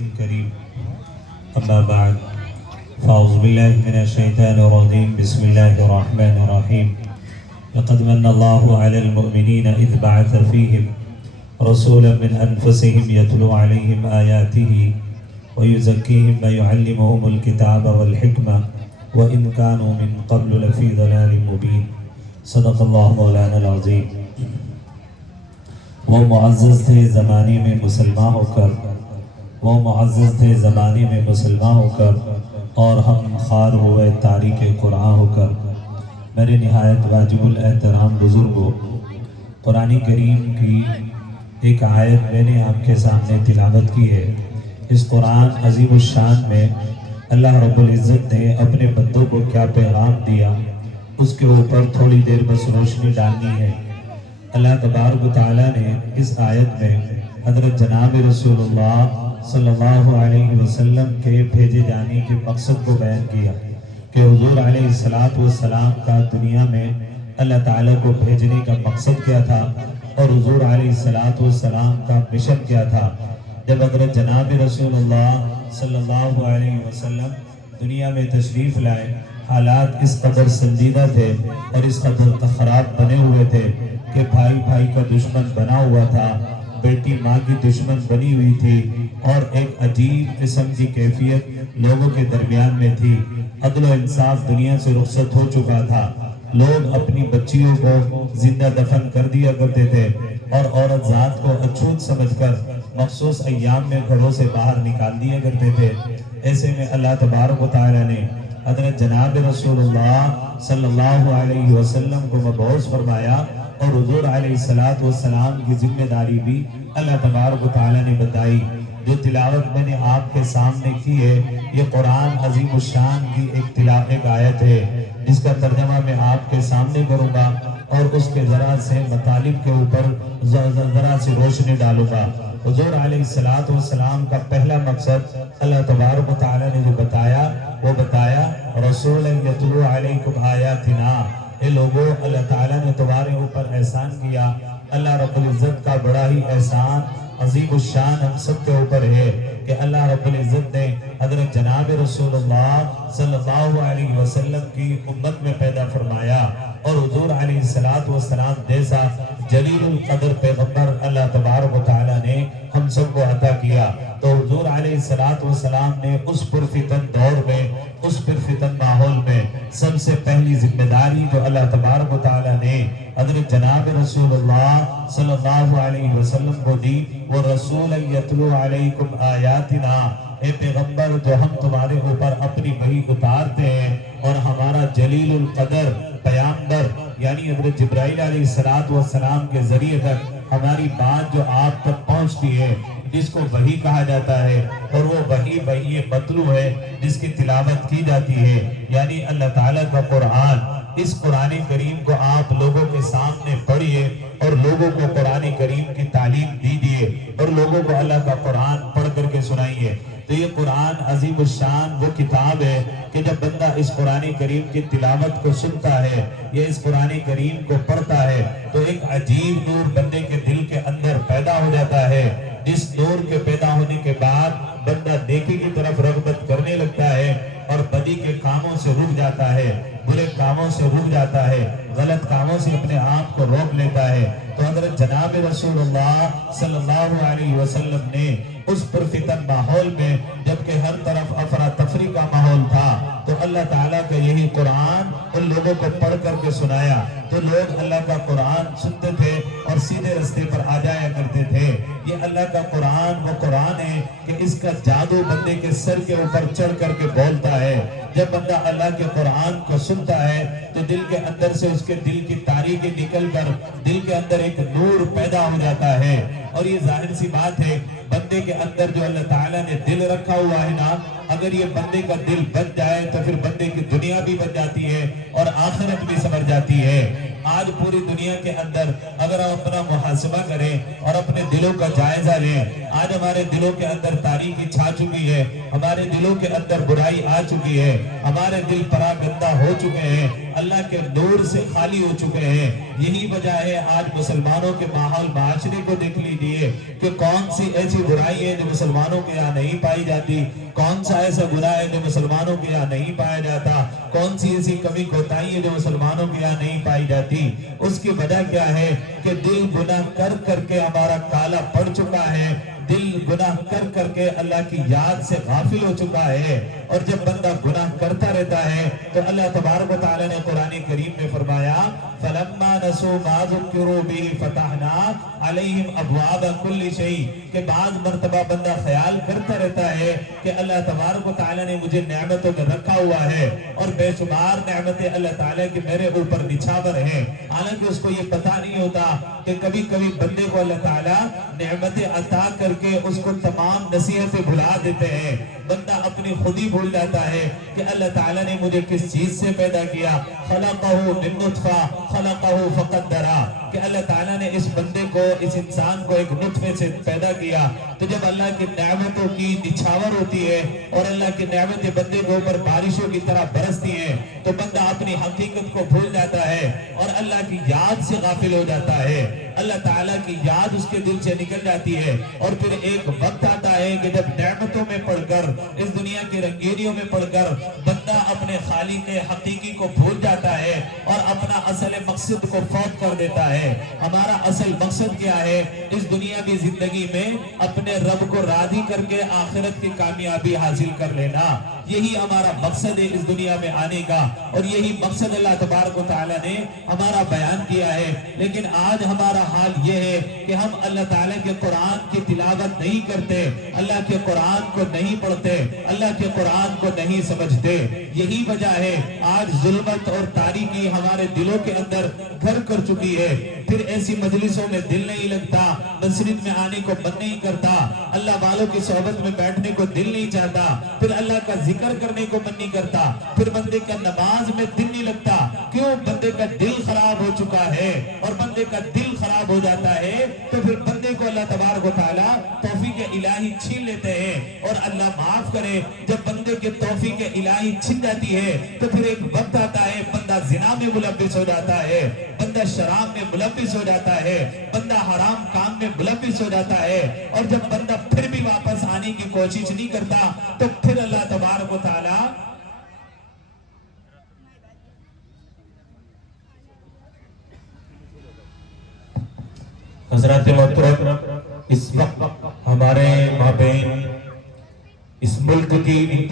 الكريم أما بعد فأعوذ بالله من الشيطان الرجيم بسم الله الرحمن الرحيم لقد من الله على المؤمنين إذ بعث فيهم رسولا من أنفسهم يتلو عليهم آياته ويزكيهم ويعلمهم الكتاب والحكمة وإن كانوا من قبل لفي ضلال مبين صدق الله مولانا العظيم۔ وہ معزز تھے زمانے میں مسلمان ہو کر، وہ معزز تھے زمانے میں مسلمان ہو کر، اور ہم خوار ہوئے تاریخ قرآن ہو کر۔ میرے نہایت واجب الاحترام بزرگوں، قرآن کریم کی ایک آیت میں نے آپ کے سامنے تلاوت کی ہے۔ اس قرآن عظیم الشان میں اللہ رب العزت نے اپنے بندوں کو کیا پیغام دیا، اس کے اوپر تھوڑی دیر بس روشنی ڈالنی ہے۔ اللہ تبارک و تعالیٰ نے اس آیت میں حضرت جناب رسول اللہ صلی اللہ علیہ وسلم کے بھیجے جانے کے مقصد کو بیان کیا کہ حضور علیہ السلام کا دنیا میں اللہ تعالیٰ کو بھیجنے کا مقصد کیا تھا، اور حضور علیہ السلام کا مشن کیا تھا۔ جب حضرت جناب رسول اللہ صلی اللہ علیہ وسلم دنیا میں تشریف لائے، حالات اس قدر سنجیدہ تھے اور اس قدر خراب بنے ہوئے تھے کہ بھائی بھائی کا دشمن بنا ہوا تھا، بیٹی ماں کی دشمن بنی ہوئی تھی، اور ایک عجیب قسم کی کیفیت لوگوں کے درمیان میں تھی۔ عدل و انصاف دنیا سے رخصت ہو چکا تھا، لوگ اپنی بچیوں کو زندہ دفن کر دیا کرتے تھے اور عورت ذات کو اچھوت سمجھ کر مخصوص ایام میں گھروں سے باہر نکال دیا کرتے تھے۔ ایسے میں اللہ تبارک و تعالیٰ نے حضرت جناب رسول اللہ صلی اللہ علیہ وسلم کو مبعوث فرمایا، اور حضور علیہ السلام کی ذمہ داری بھی اللہ تبارک و تعالیٰ نے بتائی۔ جو تلاوت میں نے آپ کے سامنے کی ہے، یہ قرآن عظیم الشان کی ایک آیت ہے، جس کا ترجمہ میں آپ کے سامنے کروں گا اور اس کے ذرا سے مطالب کے اوپر ذرا سے روشنی ڈالوں گا۔ حضور علیہ السلام کا پہلا مقصد اللہ تبارک و تعالیٰ نے جو بتایا رسول یتلو علیکم آیاتنا۔ اے لوگوں، اللہ تعالیٰ نے تمہارے اوپر احسان کیا۔ اللہ رب العزت کا بڑا ہی احسان عظیم الشان ہم سب کے اوپر ہے کہ اللہ رب العزت نے حضرت جناب رسول اللہ صلی اللہ علیہ وسلم کی امت میں پیدا فرمایا، اور حضور علیہ السلام جیسا جلیل القدر پیغمبر اللہ تبارک و تعالیٰ نے ہم سب کو عطا کیا۔ تو حضور علیہ السلام نے اس پرفتن دور میں، اس پرفتن ماحول میں سب سے پہلی ذمہ داری جو اللہ تبارک و تعالیٰ نے حضرت جناب رسول اللہ صلی اللہ علیہ وسلم کو دی، وہ رسول یتلو علیکم آیاتنا۔ اے پیغمبر، جو ہم تمہارے اوپر اپنی وحی اتارتے ہیں، اور ہمارا جلیل القدر پیامبر یعنی حضرت جبرائیل علیہ السلام کے ذریعے تک ہماری بات جو آپ تک پہنچتی ہے، جس کو وحی کہا جاتا ہے، اور وہ وحی مطلوع ہے جس کی تلاوت کی جاتی ہے، یعنی اللہ تعالیٰ کا قرآن۔ اس قرآن کریم کو آپ لوگوں کے سامنے پڑھیے اور لوگوں کو قرآن کریم کی تعلیم دیجیے، اور لوگوں کو اللہ کا قرآن پڑھ کر کے سنائیے۔ تو یہ قرآن عظیم الشان وہ کتاب ہے کہ جب بندہ اس قرآن کریم کی تلاوت کو سنتا ہے یا اس قرآن کریم کو پڑھتا ہے تو ایک عجیب نور بندے کے دل کے اندر پیدا ہو جاتا ہے، جس نور کے پیدا ہونے کے بعد بندہ نیکی کی طرف رغبت کرنے لگتا ہے اور بدی کے کاموں سے رک جاتا ہے، برے کاموں سے رک جاتا ہے، غلط کاموں سے اپنے آپ کو روک لیتا ہے۔ تو حضرت جناب رسول اللہ صلی اللہ علیہ وسلم نے اس پرفتن ماحول میں، جبکہ ہر طرف افراتفری کا ماحول تھا، تو اللہ تعالیٰ کا یہی قرآن ان لوگوں کو پڑھ کر کے سنایا، تو لوگ اللہ کا قرآن سنتے تھے اور سیدھے رستے پر آ جایا کرتے تھے۔ یہ اللہ کا قرآن وہ قرآن ہے کہ اس کا جادو بندے کے سر کے اوپر چڑھ کر کے بولتا ہے۔ جب بندہ اللہ کے قرآن کو سنتا ہے تو دل کے اندر سے اس کے دل کی تاریکی نکل کر دل کے اندر ایک نور پیدا ہو جاتا ہے، اور یہ ظاہر سی بات ہے بندے کے اندر جو اللہ تعالیٰ نے دل رکھا ہوا ہے نا، اگر یہ بندے کا دل بچ جائے تو پھر بندے کی دنیا بھی بچ جاتی ہے اور آخرت بھی سمجھ جاتی ہے۔ آج پوری دنیا کے اندر اگر ہم اپنا محاسبہ کریں اور اپنے دلوں کا جائزہ لیں، آج ہمارے دلوں کے اندر تاریکی چھا چکی ہے، ہمارے دلوں کے اندر برائی آ چکی ہے، ہمارے دل پراگندہ ہو چکے ہیں، اللہ کے نور سے خالی ہو چکے ہیں۔ یہی وجہ ہے آج مسلمانوں کے ماحول معاشرے کو دیکھ لیجئے کہ کون سی ایسی برائی ہے جو مسلمانوں کے یہاں نہیں پائی جاتی، کون سا ایسا گناہ ہے جو مسلمانوں کے یہاں نہیں پایا جاتا، کون سی ایسی کمی کوتاہی ہے جو مسلمانوں کے یہاں نہیں پائی جاتی۔ اس کی وجہ کیا ہے کہ دل گناہ کر کر کے ہمارا کالا پڑ چکا ہے، دل گناہ کر کر کے اللہ کی یاد سے غافل ہو چکا ہے۔ اور جب بندہ گناہ کرتا رہتا ہے تو اللہ تبارک و تعالی نے قرآن کریم میں فرمایا فَلَمَّا نَسُوا مَا ذُكِّرُوا بِهِ فَتَحْنَا عَلَيْهِمْ أَبْوَابَ كُلِّ شَيْءٍ کہ بعض مرتبہ بندہ خیال کرتا رہتا ہے کہ اللہ تبارک و تعالی نے مجھے نعمتوں میں رکھا ہوا ہے اور بے شمار نعمتیں اللہ تعالی کی میرے اوپر نچھاور ہیں، حالانکہ اس کو یہ پتہ نہیں ہوتا کہ کبھی کبھی بندے کو اللہ تعالی نعمتیں عطا کر کے اس کو تمام نصیحتیں بھلا دیتے ہیں۔ بندہ اپنی خودی بھول جاتا ہے کہ اللہ تعالیٰ نے مجھے کس چیز سے پیدا کیا، خلقہ من نطفہ خلقہ فقدرہ کہ اللہ تعالیٰ نے اس بندے کو، اس انسان کو ایک نطفے سے پیدا کیا۔ تو جب اللہ کی نعمتوں کی نچھاور ہوتی ہے اور اللہ کی نعمتیں بندے کے اوپر بارشوں کی طرح برستی ہیں تو بندہ اپنی حقیقت کو بھول جاتا ہے اور اللہ کی یاد سے غافل ہو جاتا ہے، اللہ تعالیٰ کی یاد اس کے دل سے نکل جاتی ہے۔ اور پھر ایک وقت آتا ہے کہ جب نعمتوں میں پڑھ کر، اس دنیا کی رنگینیوں میں پڑھ کر بندہ اپنے خالق حقیقی کو بھول جاتا ہے اور اپنا اصل مقصد کو فوت کر دیتا ہے۔ ہمارا اصل مقصد کیا ہے اس دنیا کی زندگی میں؟ اپنے رب کو راضی کر کے آخرت کی کامیابی حاصل کر لینا، یہی ہمارا مقصد ہے اس دنیا میں آنے کا، اور یہی مقصد اللہ تبارک و تعالیٰ نے ہمارا بیان کیا ہے۔ لیکن آج ہمارا حال یہ ہے کہ ہم اللہ تعالیٰ کے قرآن کی تلاوت نہیں کرتے، اللہ کے قرآن کو نہیں پڑھتے، اللہ کے قرآن کو نہیں سمجھتے۔ یہی وجہ ہے آج ظلمت اور تاریکی ہمارے دلوں کے اندر گھر کر چکی ہے۔ پھر ایسی مجلسوں میں دل نہیں لگتا، مسجد میں آنے کو من نہیں کرتا، اللہ والوں کی صحبت میں بیٹھنے کو دل نہیں چاہتا، پھر اللہ کا ذکر کرنے کو من نہیں کرتا، پھر بندے کا نماز میں دل نہیں لگتا۔ کیوں؟ بندے کا دل خراب ہو چکا ہے، اور بندے کا دل خراب ہو جاتا ہے تو پھر بندے کو اللہ تبارک و تعالیٰ توفیق الہی چھین لیتے ہیں۔ اور اللہ معاف کرے، جب بندے کے توفیق الہی چھن جاتی ہے تو پھر ایک وقت آتا ہے بندہ زنا میں ملوث ہو جاتا ہے، بندہ شراب میں ملوث ہو جاتا ہے، بندہ حرام کام میں ملوث ہو جاتا ہے، اور جب بندہ پھر بھی واپس آنے کی کوشش نہیں کرتا تو پھر اللہ تبارک و تعالیٰ حضرات محترم، اس وقت ہمارے مابین اس ملک کی